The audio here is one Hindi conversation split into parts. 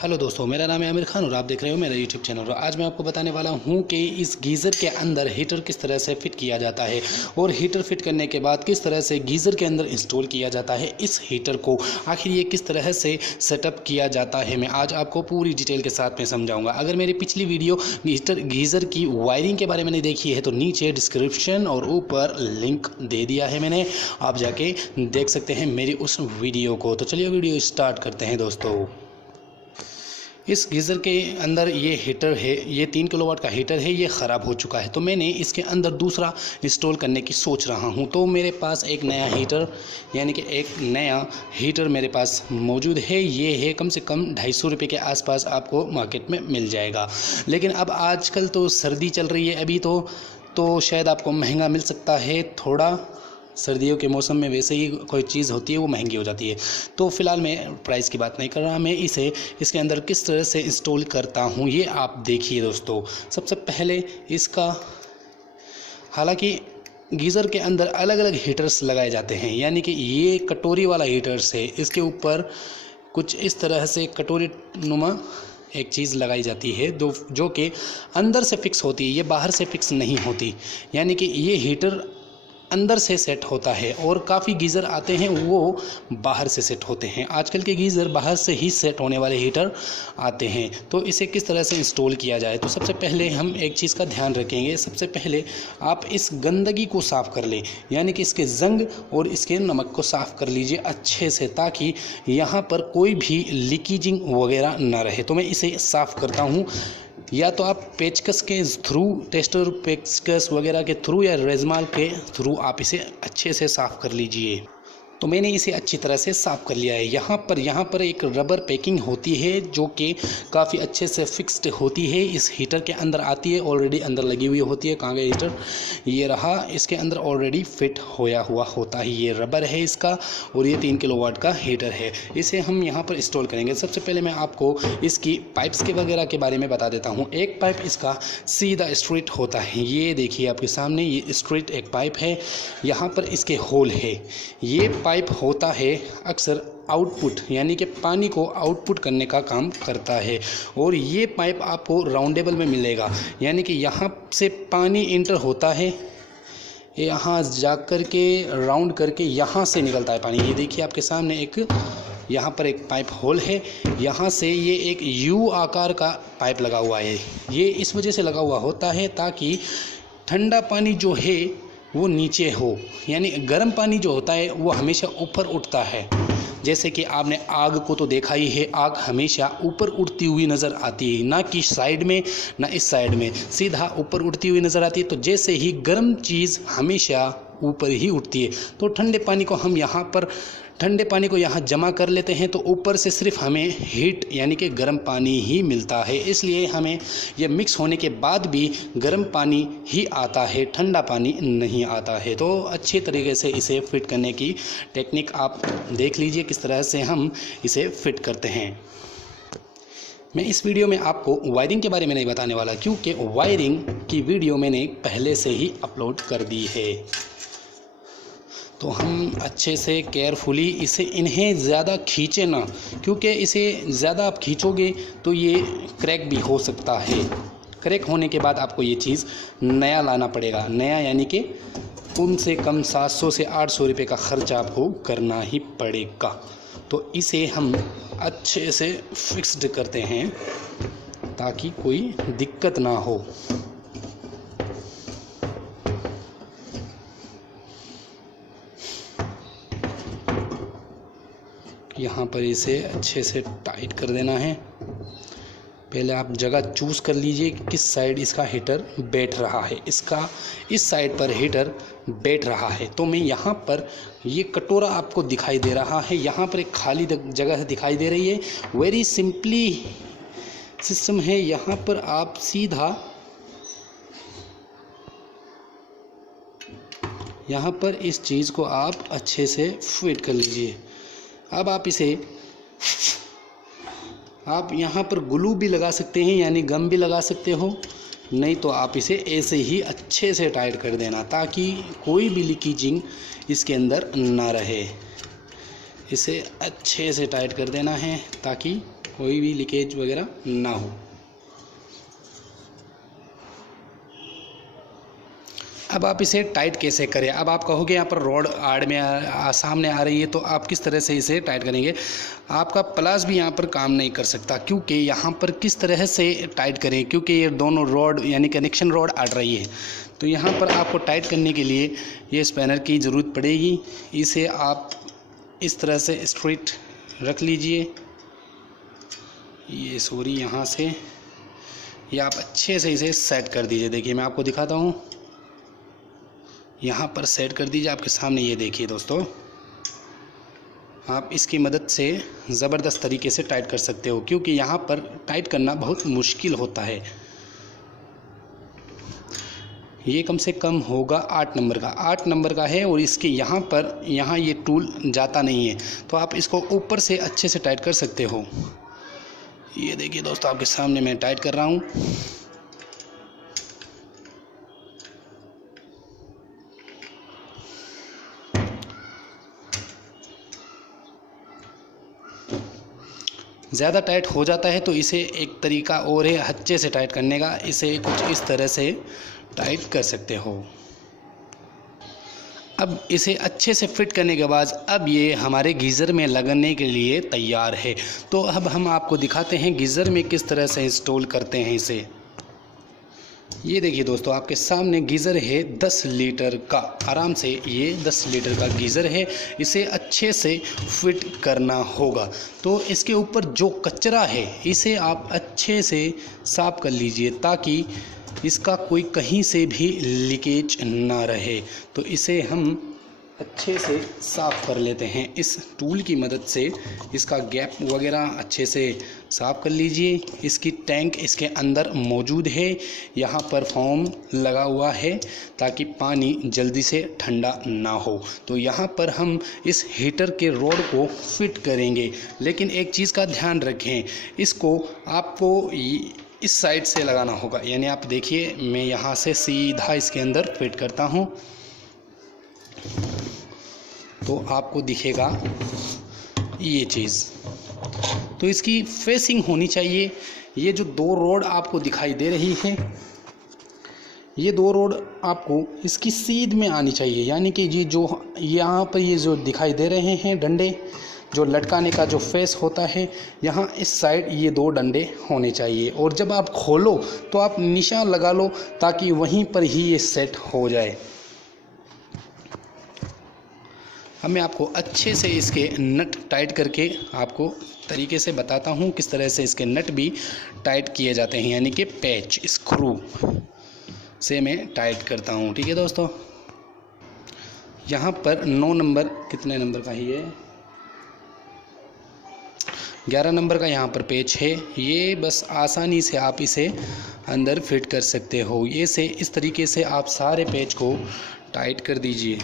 हेलो दोस्तों, मेरा नाम है आमिर खान और आप देख रहे हो मेरा यूट्यूब चैनल। और आज मैं आपको बताने वाला हूं कि इस गीज़र के अंदर हीटर किस तरह से फिट किया जाता है और हीटर फिट करने के बाद किस तरह से गीज़र के अंदर इंस्टॉल किया जाता है इस हीटर को। आखिर ये किस तरह से सेटअप किया जाता है, मैं आज आपको पूरी डिटेल के साथ में समझाऊँगा। अगर मेरी पिछली वीडियो गीज़र की वायरिंग के बारे में नहीं देखी है तो नीचे डिस्क्रिप्शन और ऊपर लिंक दे दिया है मैंने, आप जाके देख सकते हैं मेरी उस वीडियो को। तो चलिए वीडियो स्टार्ट करते हैं दोस्तों। इस गीज़र के अंदर ये हीटर है, ये 3 किलोवाट का हीटर है, ये ख़राब हो चुका है तो मैंने इसके अंदर दूसरा इंस्टॉल करने की सोच रहा हूँ। तो मेरे पास एक नया हीटर यानी कि एक नया हीटर मेरे पास मौजूद है। ये है कम से कम 250 रुपये के आसपास आपको मार्केट में मिल जाएगा। लेकिन अब आजकल तो सर्दी चल रही है अभी तो शायद आपको महंगा मिल सकता है थोड़ा। सर्दियों के मौसम में वैसे ही कोई चीज़ होती है वो महंगी हो जाती है। तो फ़िलहाल मैं प्राइस की बात नहीं कर रहा, मैं इसके अंदर किस तरह से इंस्टॉल करता हूँ ये आप देखिए दोस्तों। सबसे पहले इसका, हालांकि गीज़र के अंदर अलग अलग हीटर्स लगाए जाते हैं, यानी कि ये कटोरी वाला हीटर्स है। इसके ऊपर कुछ इस तरह से कटोरी नुमा एक चीज़ लगाई जाती है जो कि अंदर से फिक्स होती है, ये बाहर से फिक्स नहीं होती। यानी कि ये हीटर अंदर से सेट होता है और काफ़ी गीज़र आते हैं वो बाहर से सेट होते हैं। आजकल के गीज़र बाहर से ही सेट होने वाले हीटर आते हैं। तो इसे किस तरह से इंस्टॉल किया जाए, तो सबसे पहले हम एक चीज़ का ध्यान रखेंगे। सबसे पहले आप इस गंदगी को साफ़ कर लें, यानी कि इसके जंग और इसके नमक को साफ़ कर लीजिए अच्छे से, ताकि यहाँ पर कोई भी लीकेजिंग वगैरह ना रहे। तो मैं इसे साफ़ करता हूँ, या तो आप पेचकस के थ्रू, टेस्टर पेचकस वगैरह के थ्रू या रेजमाल के थ्रू आप इसे अच्छे से साफ़ कर लीजिए। तो मैंने इसे अच्छी तरह से साफ़ कर लिया है। यहाँ पर एक रबर पैकिंग होती है जो कि काफ़ी अच्छे से फिक्स्ड होती है, इस हीटर के अंदर आती है, ऑलरेडी अंदर लगी हुई होती है। कहाँ गया हीटर, ये रहा, इसके अंदर ऑलरेडी फिट होया हुआ होता है। ये रबर है इसका और ये 3 किलोवाट का हीटर है। इसे हम यहाँ पर इंस्टॉल करेंगे। सबसे पहले मैं आपको इसकी पाइप्स के वगैरह के बारे में बता देता हूँ। एक पाइप इसका सीधा स्ट्रेट होता है, ये देखिए आपके सामने, ये स्ट्रेट एक पाइप है। यहाँ पर इसके होल है। ये पाइप होता है अक्सर आउटपुट, यानी कि पानी को आउटपुट करने का काम करता है। और ये पाइप आपको राउंडेबल में मिलेगा, यानी कि यहाँ से पानी इंटर होता है, यहाँ जा कर के राउंड करके यहाँ से निकलता है पानी। ये देखिए आपके सामने यहाँ पर एक पाइप होल है, यहाँ से ये एक यू आकार का पाइप लगा हुआ है। ये इस वजह से लगा हुआ होता है ताकि ठंडा पानी जो है वो नीचे हो, यानी गर्म पानी जो होता है वो हमेशा ऊपर उठता है। जैसे कि आपने आग को तो देखा ही है, आग हमेशा ऊपर उड़ती हुई नज़र आती है, ना कि साइड में ना इस साइड में, सीधा ऊपर उड़ती हुई नज़र आती है। तो जैसे ही गर्म चीज़ हमेशा ऊपर ही उठती है, तो ठंडे पानी को यहाँ जमा कर लेते हैं, तो ऊपर से सिर्फ हमें हीट यानी कि गर्म पानी ही मिलता है। इसलिए हमें ये मिक्स होने के बाद भी गर्म पानी ही आता है, ठंडा पानी नहीं आता है। तो अच्छे तरीके से इसे फिट करने की टेक्निक आप देख लीजिए किस तरह से हम इसे फिट करते हैं। मैं इस वीडियो में आपको वायरिंग के बारे में नहीं बताने वाला, क्योंकि वायरिंग की वीडियो मैंने पहले से ही अपलोड कर दी है। तो हम अच्छे से केयरफुली इन्हें ज़्यादा खींचे ना, क्योंकि इसे ज़्यादा आप खींचोगे तो ये क्रैक भी हो सकता है। क्रैक होने के बाद आपको ये चीज़ नया लाना पड़ेगा, नया यानी कि कम से कम 700 से 800 रुपये का ख़र्च आपको करना ही पड़ेगा। तो इसे हम अच्छे से फिक्स्ड करते हैं ताकि कोई दिक्कत ना हो। यहाँ पर इसे अच्छे से टाइट कर देना है। पहले आप जगह चूज़ कर लीजिए कि किस साइड इसका हीटर बैठ रहा है। इसका इस साइड पर हीटर बैठ रहा है, तो मैं यहाँ पर, ये कटोरा आपको दिखाई दे रहा है, यहाँ पर एक खाली जगह दिखाई दे रही है। वेरी सिंपली सिस्टम है। यहाँ पर आप सीधा यहाँ पर इस चीज़ को आप अच्छे से फिट कर लीजिए। अब आप यहाँ पर ग्लू भी लगा सकते हैं, यानी गम भी लगा सकते हो, नहीं तो आप इसे ऐसे ही अच्छे से टाइट कर देना ताकि कोई भी लीकेजिंग इसके अंदर ना रहे। इसे अच्छे से टाइट कर देना है ताकि कोई भी लीकेज वगैरह ना हो। अब आप इसे टाइट कैसे करें। अब आप कहोगे यहाँ पर रॉड आड़ में सामने आ रही है, तो आप किस तरह से इसे टाइट करेंगे। आपका प्लास भी यहाँ पर काम नहीं कर सकता, क्योंकि यहाँ पर किस तरह से टाइट करें, क्योंकि ये दोनों रॉड यानी कनेक्शन रॉड अड़ रही है। तो यहाँ पर आपको टाइट करने के लिए ये स्पैनर की ज़रूरत पड़ेगी। इसे आप इस तरह से स्ट्रेट रख लीजिए, ये सॉरी यहाँ से, ये आप अच्छे से इसे सेट कर दीजिए। देखिए मैं आपको दिखाता हूँ, यहाँ पर सेट कर दीजिए आपके सामने। ये देखिए दोस्तों, आप इसकी मदद से ज़बरदस्त तरीके से टाइट कर सकते हो, क्योंकि यहाँ पर टाइट करना बहुत मुश्किल होता है। ये कम से कम होगा 8 नंबर का, 8 नंबर का है, और इसके यहाँ ये टूल जाता नहीं है, तो आप इसको ऊपर से अच्छे से टाइट कर सकते हो। ये देखिए दोस्तों, आपके सामने मैं टाइट कर रहा हूँ। ज़्यादा टाइट हो जाता है तो इसे एक तरीका और है अच्छे से टाइट करने का। इसे कुछ इस तरह से टाइट कर सकते हो। अब इसे अच्छे से फिट करने के बाद अब ये हमारे गीज़र में लगने के लिए तैयार है। तो अब हम आपको दिखाते हैं गीज़र में किस तरह से इंस्टॉल करते हैं इसे। ये देखिए दोस्तों, आपके सामने गीज़र है 10 लीटर का, आराम से ये 10 लीटर का गीज़र है। इसे अच्छे से फिट करना होगा। तो इसके ऊपर जो कचरा है इसे आप अच्छे से साफ़ कर लीजिए, ताकि इसका कोई कहीं से भी लीकेज ना रहे। तो इसे हम अच्छे से साफ़ कर लेते हैं इस टूल की मदद से। इसका गैप वगैरह अच्छे से साफ़ कर लीजिए। इसकी टैंक इसके अंदर मौजूद है, यहाँ पर फोम लगा हुआ है ताकि पानी जल्दी से ठंडा ना हो। तो यहाँ पर हम इस हीटर के रॉड को फिट करेंगे, लेकिन एक चीज़ का ध्यान रखें, इसको आपको इस साइड से लगाना होगा। यानी आप देखिए, मैं यहाँ से सीधा इसके अंदर फिट करता हूँ, तो आपको दिखेगा ये चीज़। तो इसकी फेसिंग होनी चाहिए। ये जो 2 रोड आपको दिखाई दे रही है, ये 2 रोड आपको इसकी सीध में आनी चाहिए। यानी कि ये जो यहाँ पर ये जो दिखाई दे रहे हैं डंडे, जो लटकाने का जो फेस होता है, यहाँ इस साइड ये 2 डंडे होने चाहिए। और जब आप खोलो तो आप निशान लगा लो, ताकि वहीं पर ही ये सेट हो जाए। अब मैं आपको अच्छे से इसके नट टाइट करके आपको तरीके से बताता हूँ किस तरह से इसके नट भी टाइट किए जाते हैं, यानी कि पैच स्क्रू से मैं टाइट करता हूँ। ठीक है दोस्तों, यहाँ पर 9 नंबर, कितने नंबर का ही है, 11 नंबर का यहाँ पर पेच है। ये बस आसानी से आप इसे अंदर फिट कर सकते हो। ये से इस तरीके से आप सारे पेच को टाइट कर दीजिए।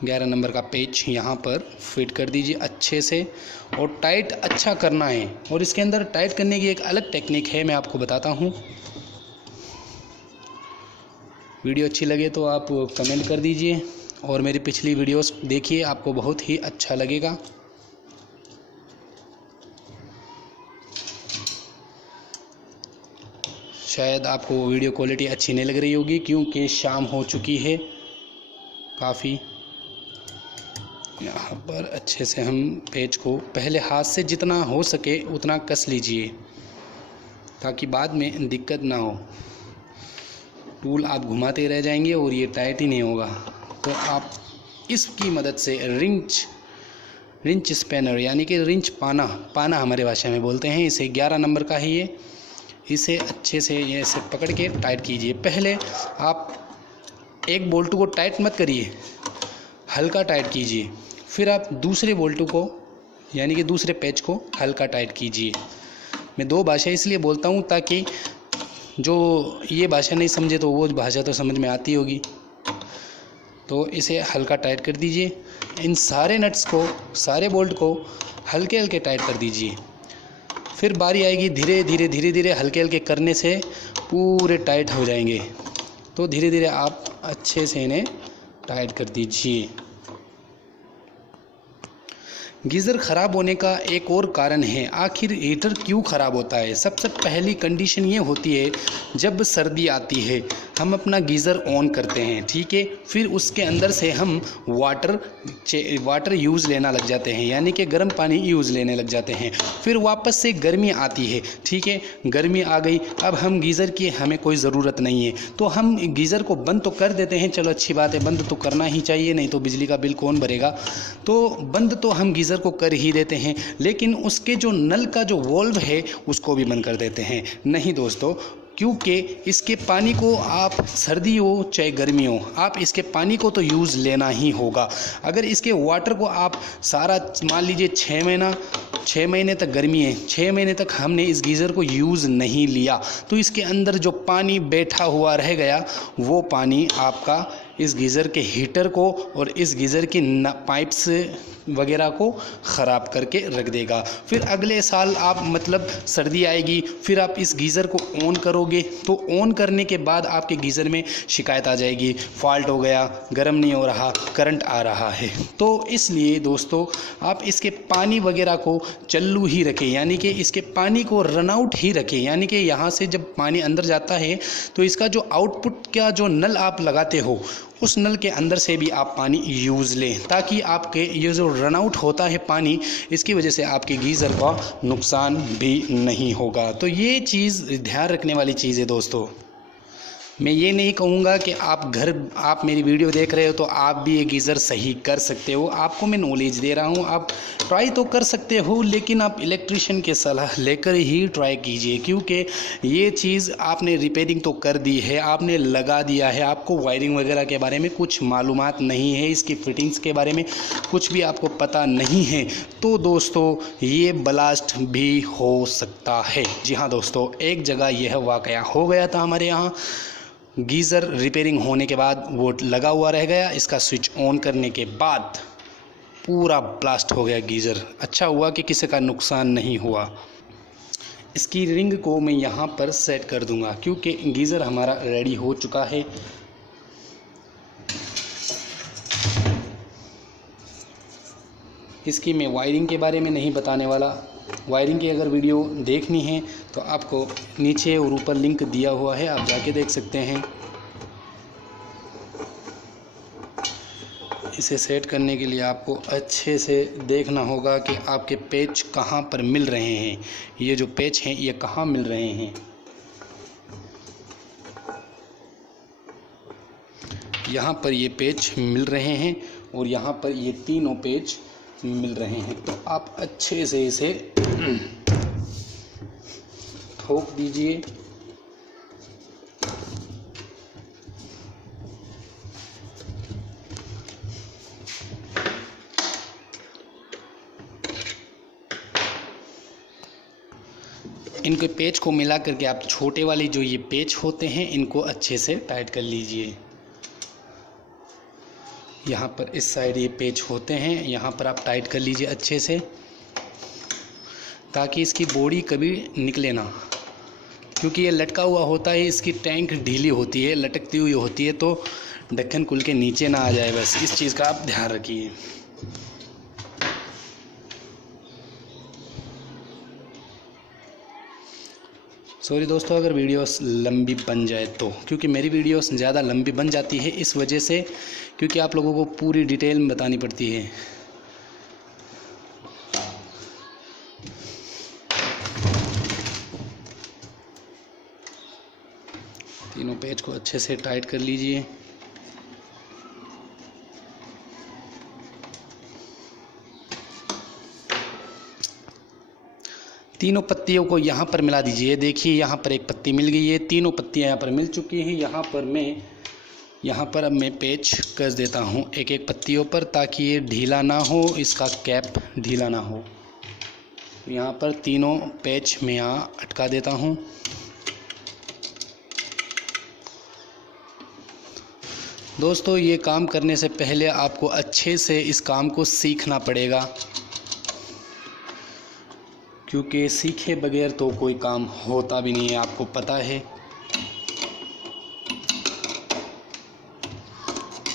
11 नंबर का पेच यहाँ पर फिट कर दीजिए अच्छे से, और टाइट अच्छा करना है। और इसके अंदर टाइट करने की एक अलग टेक्निक है, मैं आपको बताता हूँ। वीडियो अच्छी लगे तो आप कमेंट कर दीजिए, और मेरी पिछली वीडियोस देखिए, आपको बहुत ही अच्छा लगेगा। शायद आपको वीडियो क्वालिटी अच्छी नहीं लग रही होगी, क्योंकि शाम हो चुकी है काफ़ी। यहाँ पर अच्छे से हम पेच को पहले हाथ से जितना हो सके उतना कस लीजिए, ताकि बाद में दिक्कत ना हो। टूल आप घुमाते रह जाएंगे और ये टाइट ही नहीं होगा। तो आप इसकी मदद से रिंच स्पैनर, यानी कि रिंच पाना हमारे भाषा में बोलते हैं इसे, 11 नंबर का है ये। इसे अच्छे से ऐसे पकड़ के टाइट कीजिए। पहले आप एक बोल्ट को टाइट मत करिए, हल्का टाइट कीजिए। फिर आप दूसरे बोल्ट को, यानी कि दूसरे पैच को हल्का टाइट कीजिए। मैं 2 भाषा इसलिए बोलता हूँ ताकि जो ये भाषा नहीं समझे तो वो भाषा तो समझ में आती होगी। तो इसे हल्का टाइट कर दीजिए। इन सारे नट्स को, सारे बोल्ट को हल्के हल्के टाइट कर दीजिए। फिर बारी आएगी धीरे धीरे हल्के हल्के करने से पूरे टाइट हो जाएंगे। तो धीरे धीरे आप अच्छे से इन्हें टाइट कर दीजिए। गीज़र ख़राब होने का एक और कारण है, आखिर हीटर क्यों ख़राब होता है। सबसे पहली कंडीशन ये होती है, जब सर्दी आती है हम अपना गीज़र ऑन करते हैं, ठीक है, फिर उसके अंदर से हम वाटर यूज़ लेना लग जाते हैं, यानी कि गर्म पानी यूज़ लेने लग जाते हैं। फिर वापस से गर्मी आती है, ठीक है, गर्मी आ गई, अब हम गीज़र की हमें कोई ज़रूरत नहीं है, तो हम गीज़र को बंद तो कर देते हैं, चलो अच्छी बात है, बंद तो करना ही चाहिए, नहीं तो बिजली का बिल कौन भरेगा। तो बंद तो हम गीज़र को कर ही देते हैं, लेकिन उसके जो नल का जो वॉल्व है उसको भी बंद कर देते हैं। नहीं दोस्तों, क्योंकि इसके पानी को आप सर्दी हो चाहे गर्मी हो, आप इसके पानी को तो यूज़ लेना ही होगा। अगर इसके वाटर को आप सारा, मान लीजिए 6 महीने तक गर्मी है, 6 महीने तक हमने इस गीज़र को यूज़ नहीं लिया, तो इसके अंदर जो पानी बैठा हुआ रह गया वो पानी आपका इस गीज़र के हीटर को और इस गीज़र की पाइप्स वगैरह को ख़राब करके रख देगा। फिर अगले साल आप, मतलब सर्दी आएगी, फिर आप इस गीज़र को ऑन करोगे, तो ऑन करने के बाद आपके गीज़र में शिकायत आ जाएगी, फॉल्ट हो गया, गर्म नहीं हो रहा, करंट आ रहा है। तो इसलिए दोस्तों, आप इसके पानी वगैरह को चालू ही रखें, यानी कि इसके पानी को रन आउट ही रखें, यानी कि यहाँ से जब पानी अंदर जाता है तो इसका जो आउटपुट का जो नल आप लगाते हो उस नल के अंदर से भी आप पानी यूज़ लें, ताकि आपके ये जो रन आउट होता है पानी, इसकी वजह से आपके गीज़र का नुकसान भी नहीं होगा। तो ये चीज़ ध्यान रखने वाली चीज़ है दोस्तों। मैं ये नहीं कहूँगा कि आप मेरी वीडियो देख रहे हो तो आप भी ये गीज़र सही कर सकते हो, आपको मैं नॉलेज दे रहा हूँ, आप ट्राई तो कर सकते हो, लेकिन आप इलेक्ट्रिशियन की सलाह लेकर ही ट्राई कीजिए, क्योंकि ये चीज़ आपने रिपेयरिंग तो कर दी है, आपने लगा दिया है, आपको वायरिंग वगैरह के बारे में कुछ मालूमात नहीं है, इसकी फिटिंग्स के बारे में कुछ भी आपको पता नहीं है, तो दोस्तों ये ब्लास्ट भी हो सकता है। जी हाँ दोस्तों, एक जगह यह वाक़या हो गया था हमारे यहाँ, गीज़र रिपेयरिंग होने के बाद वो लगा हुआ रह गया, इसका स्विच ऑन करने के बाद पूरा ब्लास्ट हो गया गीज़र। अच्छा हुआ कि किसी का नुकसान नहीं हुआ। इसकी रिंग को मैं यहाँ पर सेट कर दूँगा, क्योंकि गीज़र हमारा रेडी हो चुका है। इसकी मैं वायरिंग के बारे में नहीं बताने वाला, वायरिंग की अगर वीडियो देखनी है तो आपको नीचे और ऊपर लिंक दिया हुआ है, आप जाके देख सकते हैं। इसे सेट करने के लिए आपको अच्छे से देखना होगा कि आपके पेच कहाँ पर मिल रहे हैं, ये जो पेच हैं ये कहाँ मिल रहे हैं। यहाँ पर ये पेच मिल रहे हैं और यहाँ पर ये तीनों पेच मिल रहे हैं, तो आप अच्छे से इसे ठोक दीजिए। इनके पेच को मिला करके आप छोटे वाली जो ये पेच होते हैं इनको अच्छे से टाइट कर लीजिए। यहाँ पर इस साइड ये पेच होते हैं, यहाँ पर आप टाइट कर लीजिए अच्छे से, ताकि इसकी बॉडी कभी निकले ना, क्योंकि ये लटका हुआ होता है, इसकी टैंक ढीली होती है, लटकती हुई होती है, तो ढक्कन खुल के नीचे ना आ जाए, बस इस चीज़ का आप ध्यान रखिए। सॉरी दोस्तों अगर वीडियोस लंबी बन जाए तो, क्योंकि मेरी वीडियोस ज़्यादा लंबी बन जाती है इस वजह से, क्योंकि आप लोगों को पूरी डिटेल में बतानी पड़ती है। तीनों पेज को अच्छे से टाइट कर लीजिए। तीनों पत्तियों को यहाँ पर मिला दीजिए। देखिए यहाँ पर एक पत्ती मिल गई है, तीनों पत्तियाँ यहाँ पर मिल चुकी हैं। यहाँ पर अब मैं पेच कस देता हूँ एक एक पत्तियों पर, ताकि ये ढीला ना हो, इसका कैप ढीला ना हो। यहाँ पर तीनों पेच मैं यहाँ अटका देता हूँ। दोस्तों ये काम करने से पहले आपको अच्छे से इस काम को सीखना पड़ेगा, क्योंकि सीखे बगैर तो कोई काम होता भी नहीं है, आपको पता है।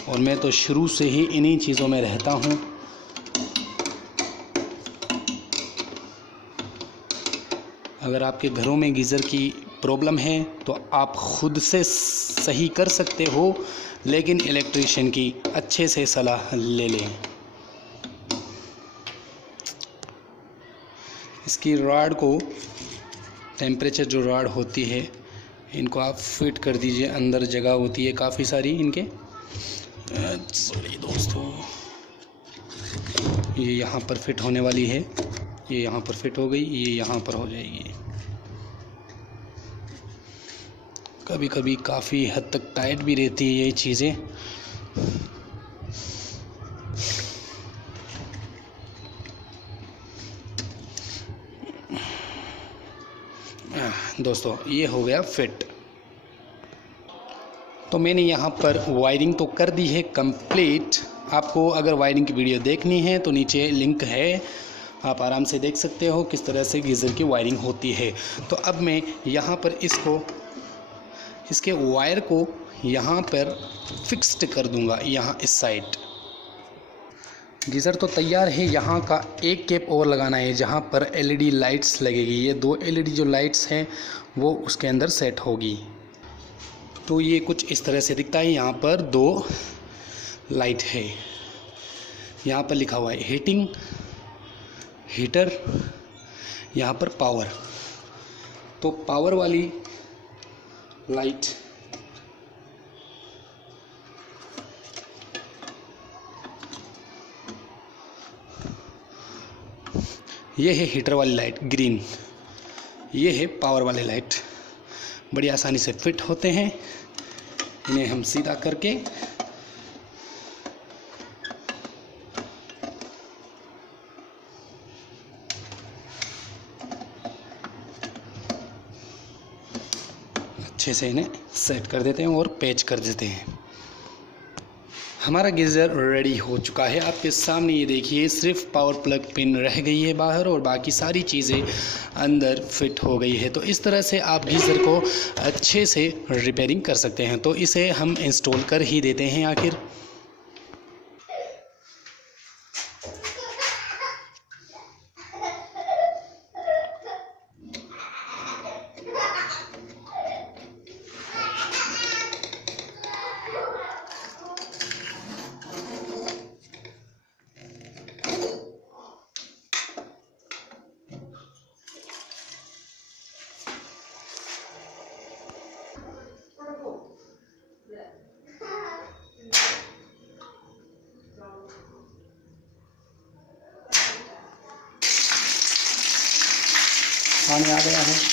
और मैं तो शुरू से ही इन्हीं चीज़ों में रहता हूँ। अगर आपके घरों में गीज़र की प्रॉब्लम है तो आप खुद से सही कर सकते हो, लेकिन इलेक्ट्रीशियन की अच्छे से सलाह ले लें। इसकी रॉड को, टेम्परेचर जो रॉड होती है, इनको आप फिट कर दीजिए। अंदर जगह होती है काफ़ी सारी इनके। सॉरी दोस्तों, ये यहाँ पर फिट होने वाली है, ये यहाँ पर फिट हो गई, ये यहाँ पर हो जाएगी। कभी कभी काफ़ी हद तक टाइट भी रहती है ये चीज़ें। दोस्तों ये हो गया फिट। तो मैंने यहाँ पर वायरिंग तो कर दी है कंप्लीट। आपको अगर वायरिंग की वीडियो देखनी है तो नीचे लिंक है, आप आराम से देख सकते हो किस तरह से गीज़र की वायरिंग होती है। तो अब मैं यहाँ पर इसके वायर को यहाँ पर फिक्स्ड कर दूँगा, यहाँ इस साइड। गीज़र तो तैयार है, यहाँ का एक कैप और लगाना है जहाँ पर एलईडी लाइट्स लगेगी। ये 2 एलईडी जो लाइट्स हैं वो उसके अंदर सेट होगी। तो ये कुछ इस तरह से दिखता है। यहाँ पर 2 लाइट है, यहाँ पर लिखा हुआ है हीटिंग, हीटर, यहाँ पर पावर। तो पावर वाली लाइट ये है, हीटर वाली लाइट ग्रीन, ये है पावर वाली लाइट। बड़ी आसानी से फिट होते हैं। इन्हें हम सीधा करके अच्छे से इन्हें सेट कर देते हैं और पैच कर देते हैं। हमारा गीज़र रेडी हो चुका है। आपके सामने ये देखिए, सिर्फ पावर प्लग पिन रह गई है बाहर और बाकी सारी चीज़ें अंदर फिट हो गई है। तो इस तरह से आप गीज़र को अच्छे से रिपेयरिंग कर सकते हैं। तो इसे हम इंस्टॉल कर ही देते हैं आखिर। पानी आ गया है।